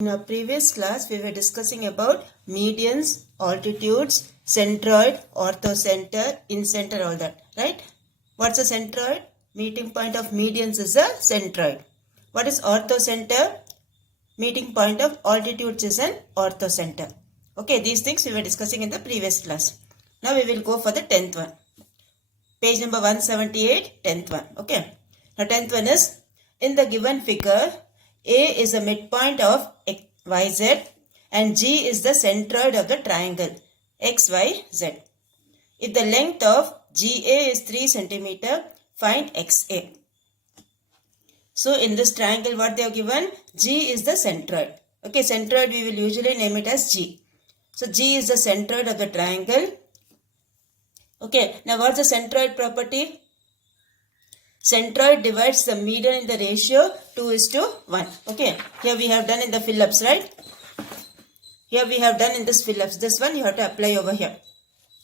In our previous class, we were discussing about medians, altitudes, centroid, orthocenter, incenter, all that, right? What's a centroid? Meeting point of medians is a centroid. What is orthocenter? Meeting point of altitudes is an orthocenter. Okay, these things we were discussing in the previous class. Now we will go for the 10th one. Page number 178, 10th one. Okay. Now 10th one is, in the given figure, A is the midpoint of YZ and G is the centroid of the triangle XYZ. If the length of GA is 3 cm, find XA. So in this triangle what they have given, G is the centroid. Okay, centroid we will usually name it as G. So G is the centroid of the triangle. Okay, now what's the centroid property? Centroid divides the median in the ratio 2:1. Okay, here we have done in the fill-ups, right? Here we have done in this fill-ups. This one you have to apply over here.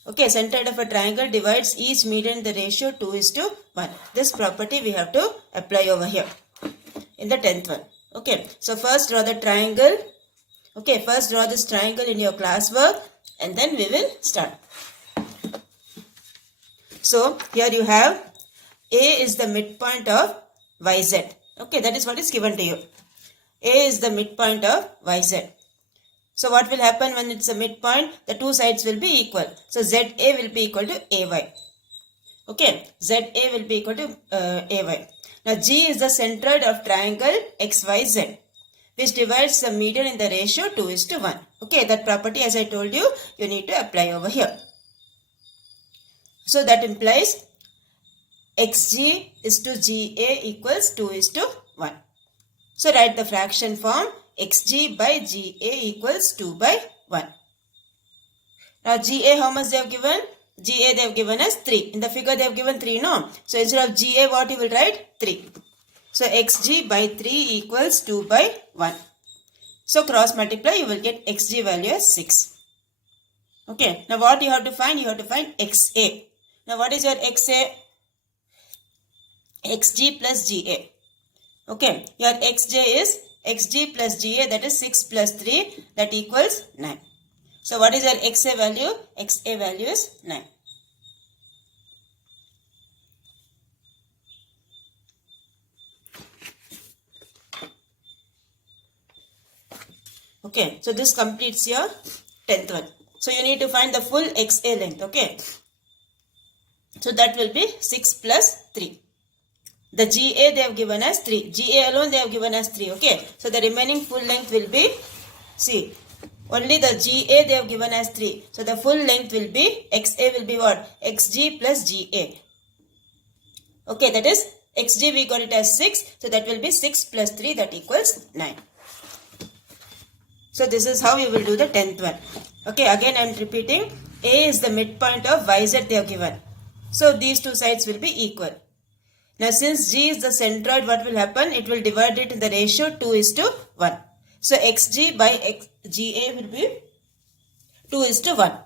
Okay, centroid of a triangle divides each median in the ratio 2:1. This property we have to apply over here in the 10th one. Okay, so first draw the triangle. Okay, first draw this triangle in your classwork and then we will start. So here you have A is the midpoint of YZ. Okay, that is what is given to you. A is the midpoint of YZ. So what will happen when it's a midpoint? The two sides will be equal. So ZA will be equal to AY. Okay, ZA will be equal to AY. Now G is the centroid of triangle XYZ, which divides the median in the ratio 2:1. Okay, that property as I told you, you need to apply over here. So that implies XG is to GA equals 2:1. So write the fraction form, XG by GA equals 2/1. Now GA, how much they have given? GA they have given us 3. In the figure they have given 3, no? So instead of GA what you will write? 3. So XG by 3 equals 2/1. So cross multiply, you will get XG value as 6. Okay, now what you have to find? You have to find XA. Now what is your XA? XG plus GA. Okay, your XJ is XG plus GA, that is 6 plus 3, that equals 9. So what is your XA value? XA value is 9. Okay, so this completes your 10th one. So you need to find the full XA length. Okay, so that will be 6 plus 3. The GA they have given us 3. GA alone they have given us 3. Okay. So the remaining full length will be, see, only the GA they have given us 3. So the full length will be, XA will be what? XG plus GA. Okay, that is, XG we got it as 6. So that will be 6 plus 3, that equals 9. So this is how you will do the 10th one. Okay, again I am repeating. A is the midpoint of YZ they have given. So these two sides will be equal. Now since G is the centroid, what will happen? It will divide it in the ratio 2:1. So XG by GA will be 2:1.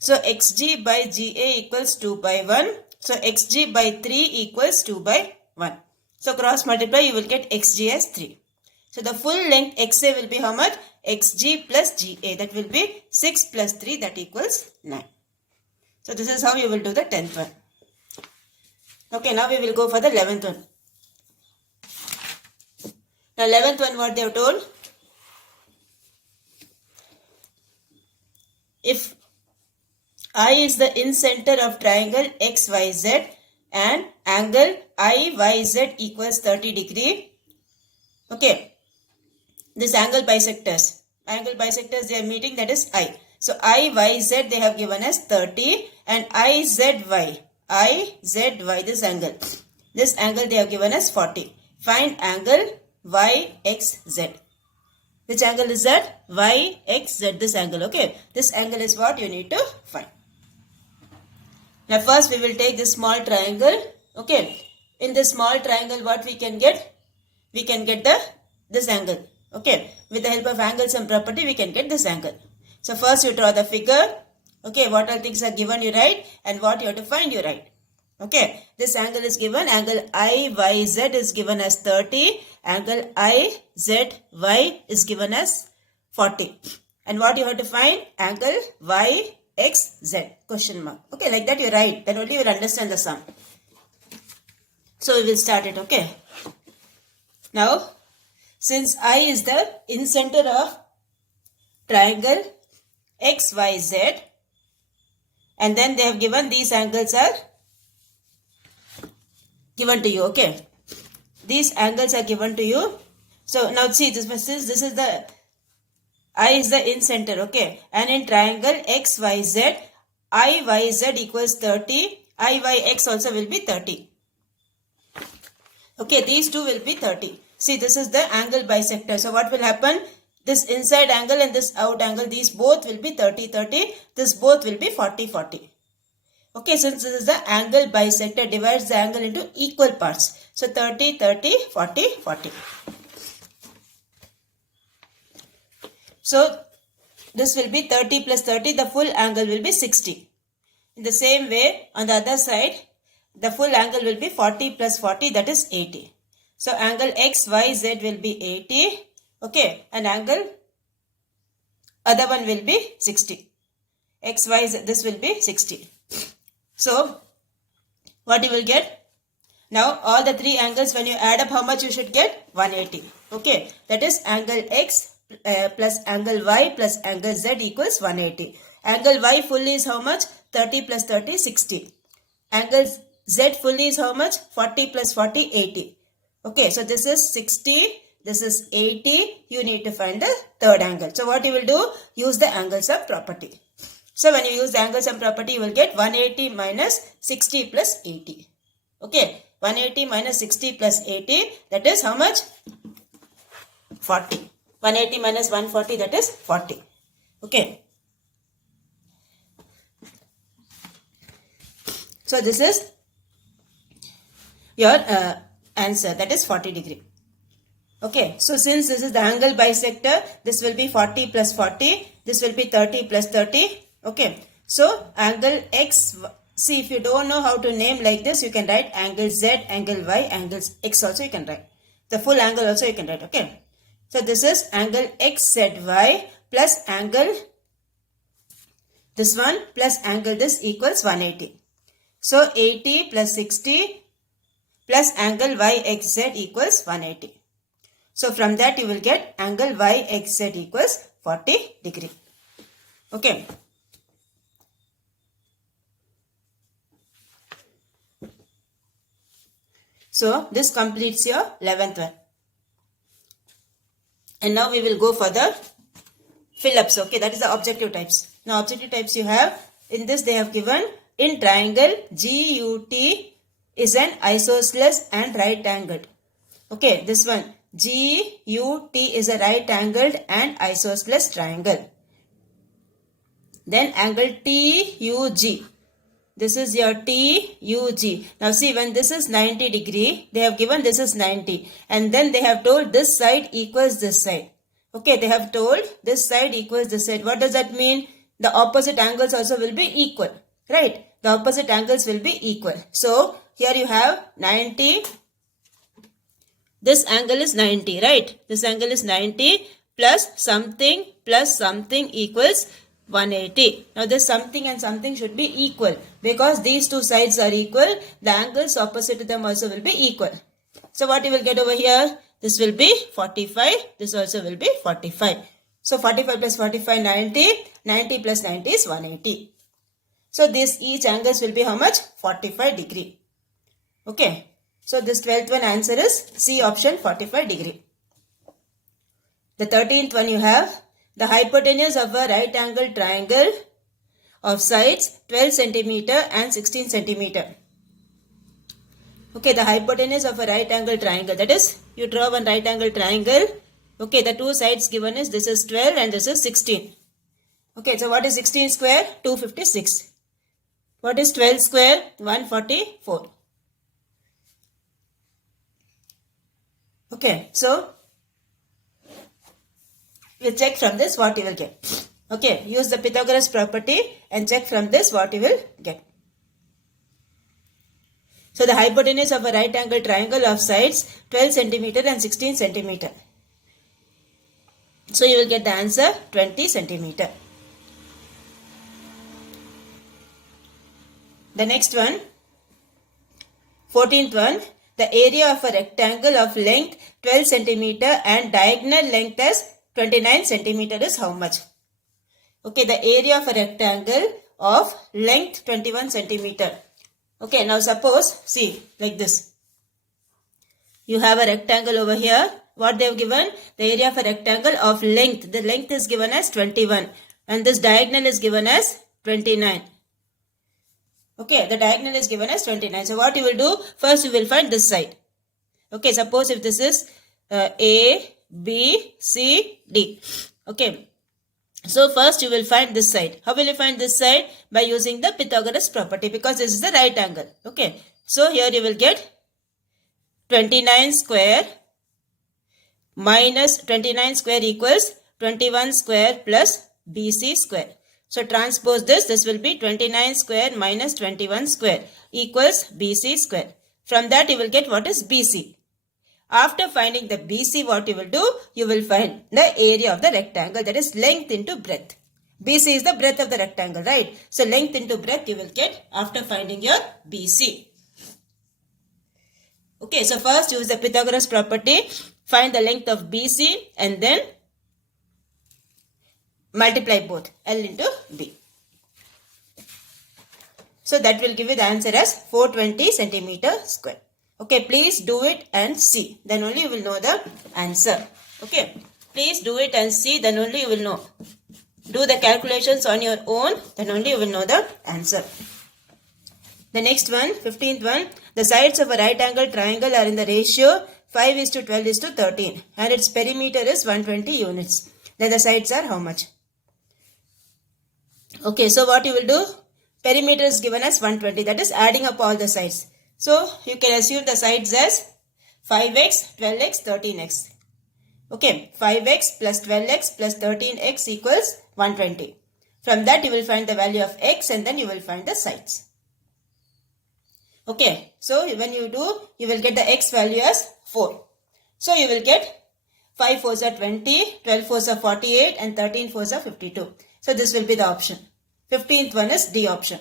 So XG by GA equals 2/1. So XG by 3 equals 2/1. So cross multiply, you will get XG as 3. So the full length XA will be how much? XG plus GA. That will be 6 plus 3, that equals 9. So this is how you will do the 10th one. Okay, now we will go for the 11th one. Now 11th one, what they have told? If I is the incenter of triangle XYZ and angle IYZ equals 30 degree. Okay, this angle bisectors. Angle bisectors they are meeting, that is I. So IYZ they have given us 30 and IZY. IZY, this angle. This angle they have given us 40. Find angle YXZ. Which angle is that? YXZ, this angle. Okay. This angle is what you need to find. Now first we will take this small triangle. Okay. In this small triangle what we can get? We can get this angle. Okay. With the help of angle sum property we can get this angle. So first you draw the figure. Okay, what all things are given you write and what you have to find you write. Okay, this angle is given, angle IYZ is given as 30, angle IZY is given as 40. And what you have to find? Angle YXZ, question mark. Okay, like that you write, then only you will understand the sum. So we will start it, okay. Now, since I is the incenter of triangle XYZ, and then they have given these angles are given to you, okay. These angles are given to you. So now see, this is the I is the incenter, okay. And in triangle XYZ, IYZ equals 30, IYX also will be 30. Okay, these two will be 30. See, this is the angle bisector. So what will happen? This inside angle and this out angle, these both will be 30, 30. This both will be 40, 40. Okay, since this is the angle bisector, divides the angle into equal parts. So 30, 30, 40, 40. So this will be 30 plus 30, the full angle will be 60. In the same way, on the other side, the full angle will be 40 plus 40, that is 80. So angle XYZ will be 80. Okay, and angle other one will be 60. XYZ, this will be 60. So what you will get? Now all the three angles, when you add up, how much you should get? 180. Okay, that is angle X plus angle Y plus angle Z equals 180. Angle Y fully is how much? 30 plus 30, 60. Angle Z fully is how much? 40 plus 40, 80. Okay, so this is 60, this is 80. You need to find the third angle. So what you will do? Use the angle sum property. So when you use the angle sum property, you will get 180 minus 60 plus 80. Okay, 180 minus 60 plus 80, that is how much? 40. 180 minus 140, that is 40. Okay. So this is your answer, that is 40 degree. Okay, so since this is the angle bisector, this will be 40 plus 40, this will be 30 plus 30. Okay, so angle X, see, if you don't know how to name like this, you can write angle Z, angle Y, angle X also you can write. The full angle also you can write, okay. So this is angle XZY plus angle this one plus angle this equals 180. So 80 plus 60 plus angle YXZ equals 180. So from that you will get angle YXZ equals 40 degree. Okay. So this completes your 11th one. And now we will go for the fill-ups. Okay, that is the objective types. Now objective types you have, in this they have given, in triangle GUT is an isosceles and right angled. Okay, this one GUT is a right angled and isosceles triangle. Then angle TUG. This is your TUG. Now see, when this is 90 degree, they have given this is 90. And then they have told this side equals this side. Okay, they have told this side equals this side. What does that mean? The opposite angles also will be equal. Right? The opposite angles will be equal. So, here you have 90. This angle is 90, right? This angle is 90 plus something equals 180. Now this something and something should be equal, because these two sides are equal. The angles opposite to them also will be equal. So what you will get over here? This will be 45. This also will be 45. So 45 plus 45, 90. 90 plus 90 is 180. So this each angles will be how much? 45 degree. Okay. So this 12th one answer is C option, 45 degree. The 13th one you have, the hypotenuse of a right angle triangle of sides 12 centimeter and 16 centimeter. Okay, the hypotenuse of a right angle triangle, that is, you draw one right angle triangle. Okay, the two sides given is, this is 12 and this is 16. Okay, so what is 16 square? 256. What is 12 square? 144. Okay, so we'll check from this what you will get. Okay, use the Pythagoras property and check from this what you will get. So the hypotenuse of a right angle triangle of sides 12 centimeter and 16 centimeter. So you will get the answer 20 centimeter. The next one, 14th one, the area of a rectangle of length 12 centimeter and diagonal length as 29 centimeter is how much? Okay, the area of a rectangle of length 21 centimeter. Okay, now suppose, see, like this. You have a rectangle over here. What they have given? The area of a rectangle of length. The length is given as 21 and this diagonal is given as 29. Okay, the diagonal is given as 29. So what you will do? First you will find this side. Okay, suppose if this is A, B, C, D. Okay, so first you will find this side. How will you find this side? By using the Pythagoras property, because this is the right angle. Okay, so here you will get 29 square minus 29 square equals 21 square plus BC square. So transpose this will be 29 square minus 21 square equals BC square. From that you will get what is BC. After finding the BC, what you will do? You will find the area of the rectangle, that is length into breadth. BC is the breadth of the rectangle, right? So length into breadth you will get after finding your BC. Okay, so first use the Pythagoras property, find the length of BC and then multiply both L into B. So that will give you the answer as 420 centimeter square. Okay, please do it and see. Then only you will know the answer. Okay, please do it and see. Then only you will know. Do the calculations on your own. Then only you will know the answer. The next one, 15th one. The sides of a right angle triangle are in the ratio 5:12:13 and its perimeter is 120 units. Then the sides are how much? Okay, so what you will do? Perimeter is given as 120. That is adding up all the sides. So you can assume the sides as 5x, 12x, 13x. Okay, 5x plus 12x plus 13x equals 120. From that you will find the value of x and then you will find the sides. Okay, so when you do, you will get the x value as 4. So you will get 5 4s are 20, 12 4s are 48 and 13 4s are 52. So this will be the option. 15th one is D option.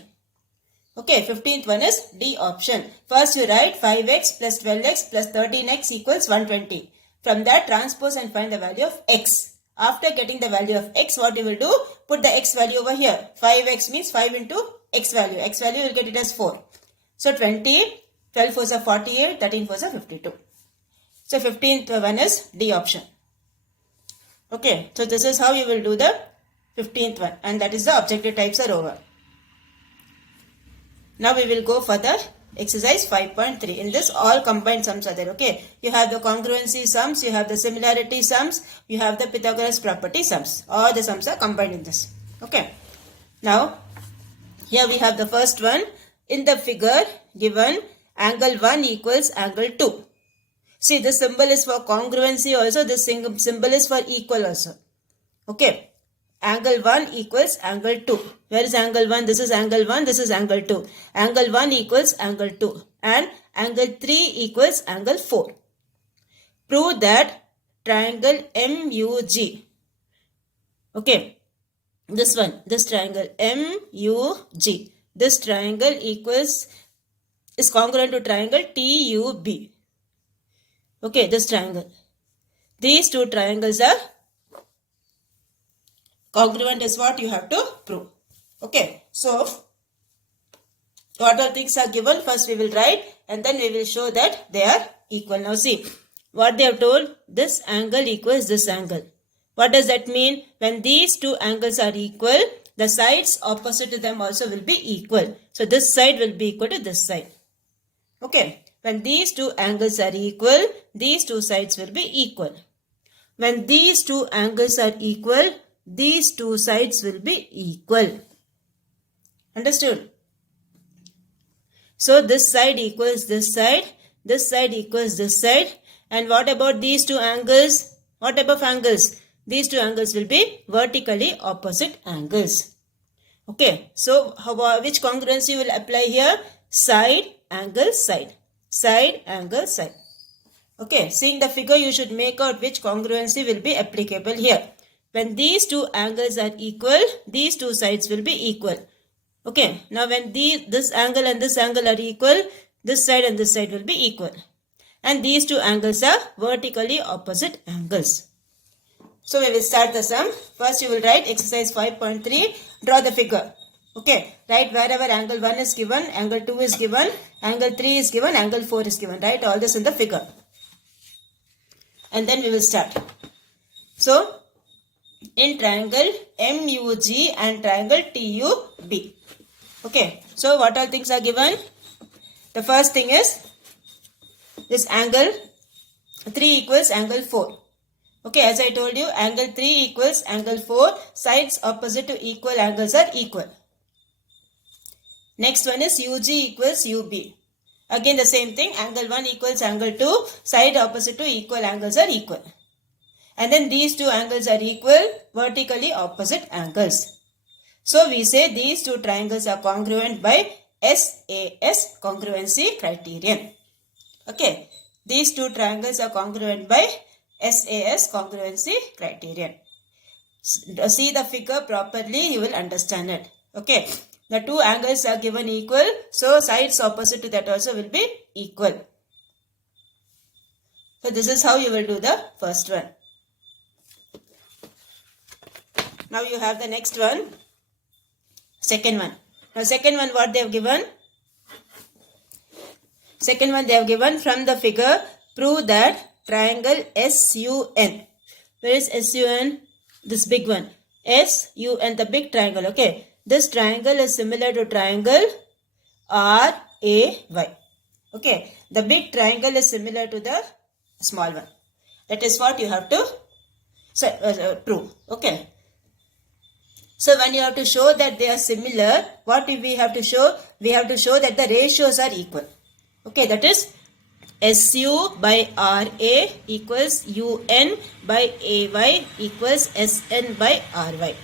Okay, 15th one is D option. First you write 5x plus 12x plus 13x equals 120. From that transpose and find the value of x. After getting the value of x, what you will do? Put the x value over here. 5x means 5 into x value. X value you will get it as 4. So 20, 12 4s are 48, 13 4s are 52. So 15th one is D option. Okay, so this is how you will do the 15th one, and that is the objective types are over. Now we will go for the exercise 5.3. In this all combined sums are there. Okay, you have the congruency sums, you have the similarity sums, you have the Pythagoras property sums. All the sums are combined in this. Okay, now here we have the first one. In the figure given, angle 1 equals angle 2. See, this symbol is for congruency also, this symbol is for equal also. Okay, angle 1 equals angle 2. Where is angle 1? This is angle 1, this is angle 2. Angle 1 equals angle 2 and angle 3 equals angle 4. Prove that triangle MUG. Okay, this one, this triangle MUG. This triangle is congruent to triangle TUB. Okay, this triangle. These two triangles are congruent is what you have to prove. Okay, so what all things are given, first we will write and then we will show that they are equal. Now see, what they have told, this angle equals this angle. What does that mean? When these two angles are equal, the sides opposite to them also will be equal. So this side will be equal to this side. Okay, when these two angles are equal, these two sides will be equal. When these two angles are equal, these two sides will be equal. Understood? So this side equals this side equals this side. And what about these two angles? What type of angles? These two angles will be vertically opposite angles. Okay, so which congruency will apply here? Side angle, side. Side, angle, side. Okay, seeing the figure, you should make out which congruency will be applicable here. When these two angles are equal, these two sides will be equal. Okay, now when this angle and this angle are equal, this side and this side will be equal. And these two angles are vertically opposite angles. So we will start the sum. First you will write exercise 5.3, draw the figure. Okay, write wherever angle 1 is given, angle 2 is given, angle 3 is given, angle 4 is given. Write all this in the figure. And then we will start. So, in triangle MUG and triangle TUB. Okay, so what all things are given? The first thing is this angle 3 equals angle 4. Okay, as I told you, angle 3 equals angle 4. Sides opposite to equal angles are equal. Next one is UG equals UB. Again the same thing, angle 1 equals angle 2. Side opposite to equal angles are equal. And then these two angles are equal, vertically opposite angles. So we say these two triangles are congruent by SAS, congruency criterion. Okay, these two triangles are congruent by SAS, congruency criterion. See the figure properly, you will understand it. Okay, the two angles are given equal, so sides opposite to that also will be equal. So this is how you will do the first one. Now you have the next one, second one. Now second one, what they have given? Second one they have given from the figure, prove that triangle SUN. Where is SUN? This big one. SUN, the big triangle. Okay. This triangle is similar to triangle RAY. Okay. The big triangle is similar to the small one. That is what you have to prove. Okay. So when you have to show that they are similar, what we have to show? We have to show that the ratios are equal. Okay, that is SU by RA equals UN by AY equals SN by RY.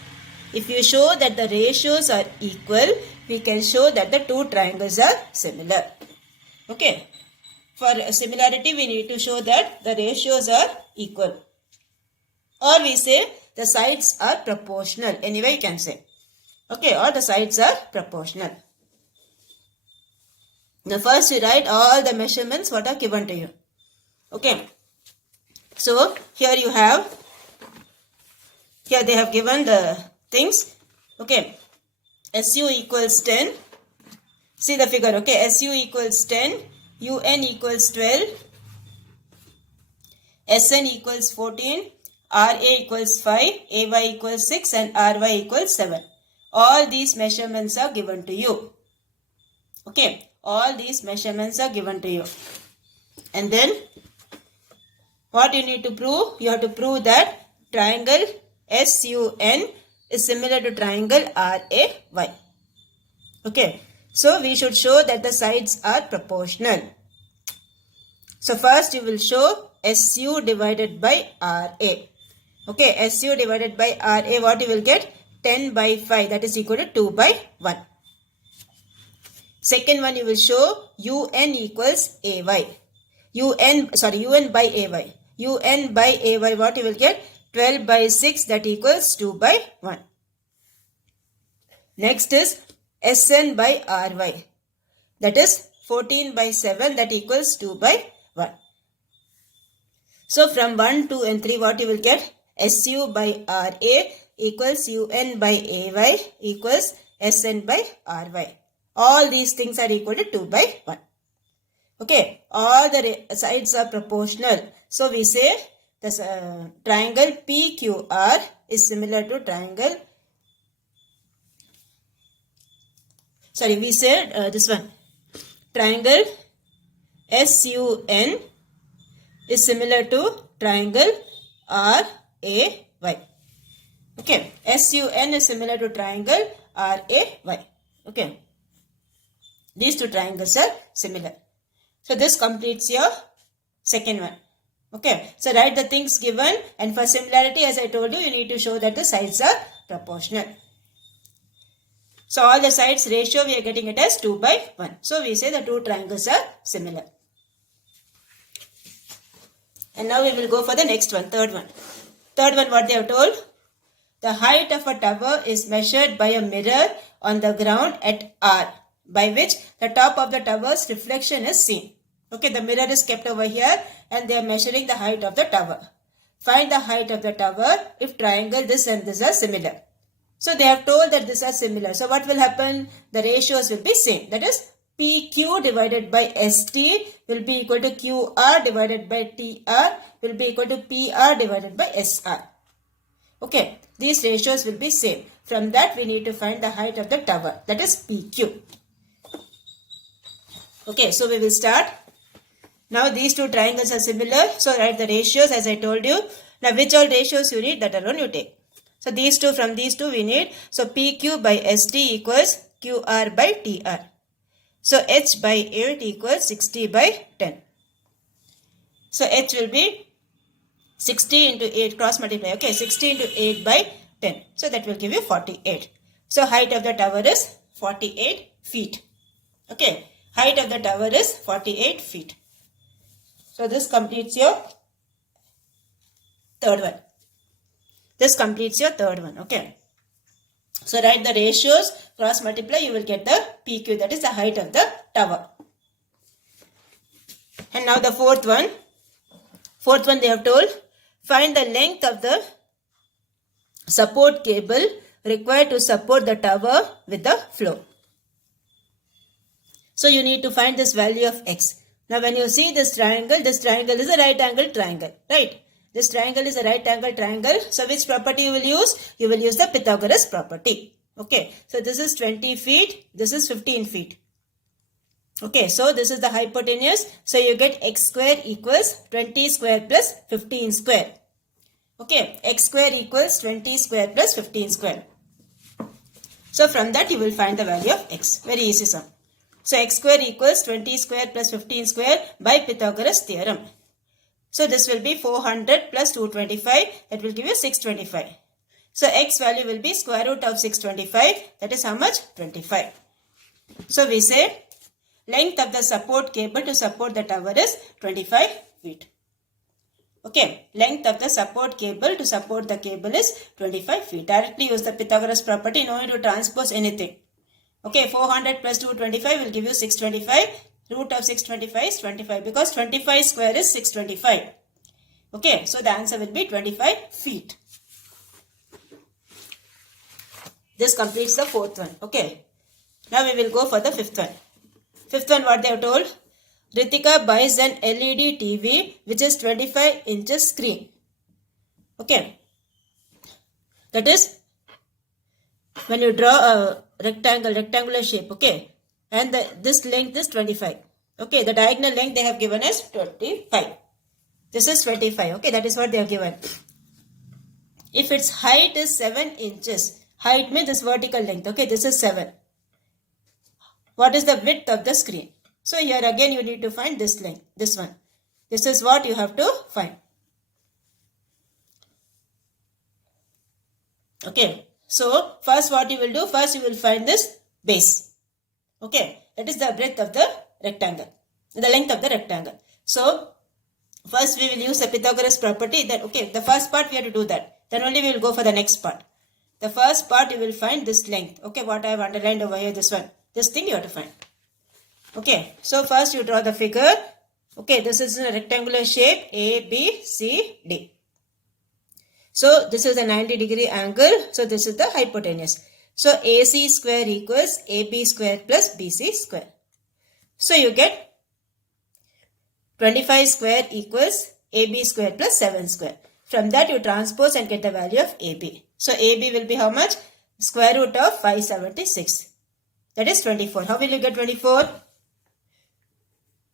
If you show that the ratios are equal, we can show that the two triangles are similar. Okay, for similarity we need to show that the ratios are equal. Or we say the sides are proportional. Anyway you can say. Okay, or the sides are proportional. Now first you write all the measurements what are given to you. Okay. So here you have, here they have given the things. Okay. SU equals 10. See the figure. Okay. SU equals 10. UN equals 12. SN equals 14. RA equals 5. AY equals 6 and RY equals 7. All these measurements are given to you. Okay. All these measurements are given to you. And then what you need to prove? You have to prove that triangle SUN is similar to triangle RAY. Okay. So we should show that the sides are proportional. So first you will show SU divided by RA. Okay. SU divided by RA, what you will get? 10 by 5, that is equal to 2 by 1. Second one you will show UN equals AY. UN by AY. UN by AY, what you will get? 12 by 6, that equals 2 by 1. Next is SN by RY. That is 14 by 7, that equals 2 by 1. So from 1, 2 and 3, what you will get? SU by RA equals UN by AY equals SN by RY. All these things are equal to 2 by 1. Okay. All the sides are proportional. So we say this triangle PQR is similar to triangle. Sorry, we said this one. Triangle SUN is similar to triangle RAY. Okay. SUN is similar to triangle RAY. Okay. These two triangles are similar. So this completes your second one. Okay. So write the things given, and for similarity, as I told you, you need to show that the sides are proportional. So all the sides ratio we are getting it as 2/1. So we say the two triangles are similar. And now we will go for the next one, third one. Third one, what they have told? The height of a tower is measured by a mirror on the ground at R, by which the top of the tower's reflection is seen. Okay, the mirror is kept over here and they are measuring the height of the tower. Find the height of the tower if triangle this and this are similar. So they have told that these are similar. So what will happen? The ratios will be same. That is PQ divided by ST will be equal to QR divided by TR will be equal to PR divided by SR. Okay, these ratios will be same. From that we need to find the height of the tower. That is PQ. Okay, so we will start. Now these two triangles are similar. So write the ratios as I told you. Now which all ratios you need, that alone you take. So these two, from these two we need. So PQ by ST equals QR by TR. So H by 8 equals 60 by 10. So H will be 60 into 8 cross multiply. Okay, 60 into 8 by 10. So that will give you 48. So height of the tower is 48 feet. Okay, height of the tower is 48 feet. So this completes your third one. This completes your third one. Okay. So write the ratios, cross multiply, you will get the PQ, that is the height of the tower. And now the fourth one. Fourth one they have told, find the length of the support cable required to support the tower with the floor. So you need to find this value of X. Now when you see this triangle is a right angle triangle, right? This triangle is a right angle triangle. So which property you will use? You will use the Pythagoras property. Okay. So this is 20 feet. This is 15 feet. Okay. So this is the hypotenuse. So you get x square equals 20 square plus 15 square. Okay. X square equals 20 square plus 15 square. So from that you will find the value of x. Very easy sum. So x square equals 20 square plus 15 square by Pythagoras theorem. So this will be 400 plus 225. That will give you 625. So x value will be square root of 625. That is how much? 25. So we say length of the support cable to support the tower is 25 feet. Okay. Length of the support cable to support the cable is 25 feet. Directly use the Pythagoras property. No need to transpose anything. Okay. 400 plus 225 will give you 625. Root of 625 is 25 because 25 square is 625. Okay, so the answer will be 25 feet. This completes the fourth one. Okay, now we will go for the fifth one. Fifth one, what they have told? Ritika buys an LED TV which is 25 inches screen. Okay, that is when you draw a rectangular shape. Okay. And this length is 25. Okay, the diagonal length they have given as 25. This is 25. Okay, that is what they have given. If its height is 7 inches, height means this vertical length. Okay, this is 7. What is the width of the screen? So here again you need to find this length, this one. This is what you have to find. Okay, so first what you will do, first you will find this base. Okay, that is the breadth of the rectangle, the length of the rectangle. So, first we will use the Pythagoras property. Then, okay, the first part we have to do that. Then only we will go for the next part. The first part you will find this length. Okay, what I have underlined over here, this one. This thing you have to find. Okay, so first you draw the figure. Okay, this is a rectangular shape A, B, C, D. So, this is a 90-degree angle. So, this is the hypotenuse. So, AC square equals AB square plus BC square. So, you get 25 square equals AB square plus 7 square. From that, you transpose and get the value of AB. So, AB will be how much? Square root of 576. That is 24. How will you get 24?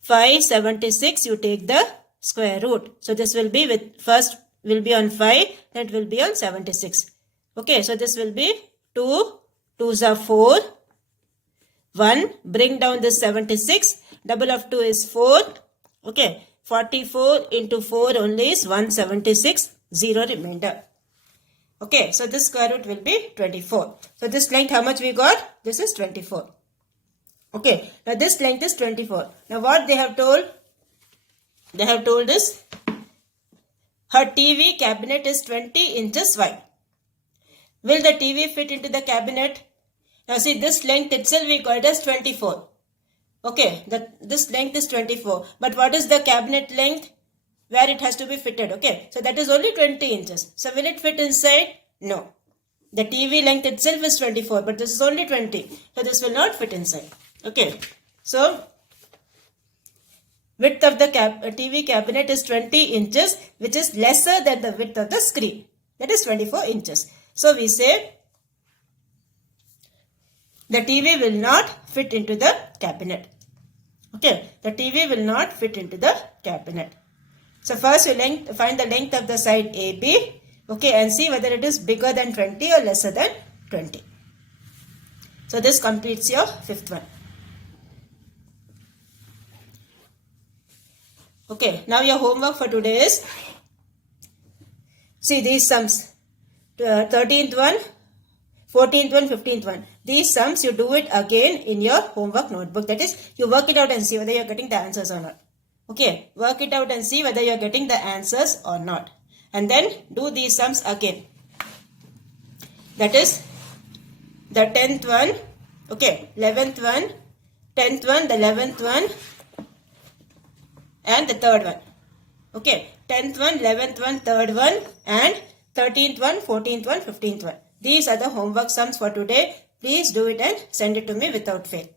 576, you take the square root. So, this will be with first will be on 5, that will be on 76. Okay, so this will be 2, 2s are 4, 1, bring down this 76, double of 2 is 4, okay, 44 into 4 only is 176, 0 remainder. Okay, so this square root will be 24. So this length, how much we got? This is 24. Okay, now this length is 24. Now what they have told? They have told us her TV cabinet is 20 inches wide. Will the TV fit into the cabinet? Now see, this length itself we got as 24. Okay, this length is 24. But what is the cabinet length? Where it has to be fitted. Okay, so that is only 20 inches. So will it fit inside? No. The TV length itself is 24, but this is only 20. So this will not fit inside. Okay, so width of the TV cabinet is 20 inches, which is lesser than the width of the screen. That is 24 inches. So we say the TV will not fit into the cabinet. Okay, the TV will not fit into the cabinet. So first you find the length of the side AB. Okay, and see whether it is bigger than 20 or lesser than 20. So this completes your fifth one. Okay, now your homework for today is, see these sums, 13th one, 14th one, 15th one. These sums you do it again in your homework notebook. That is, you work it out and see whether you are getting the answers or not. Okay, work it out and see whether you are getting the answers or not. And then do these sums again. That is, the 10th one, okay, 11th one, 10th one, the 11th one, and the third one. Okay, 10th one, 11th one, third one, and 13th one, 14th one, 15th one. These are the homework sums for today. Please do it and send it to me without fail.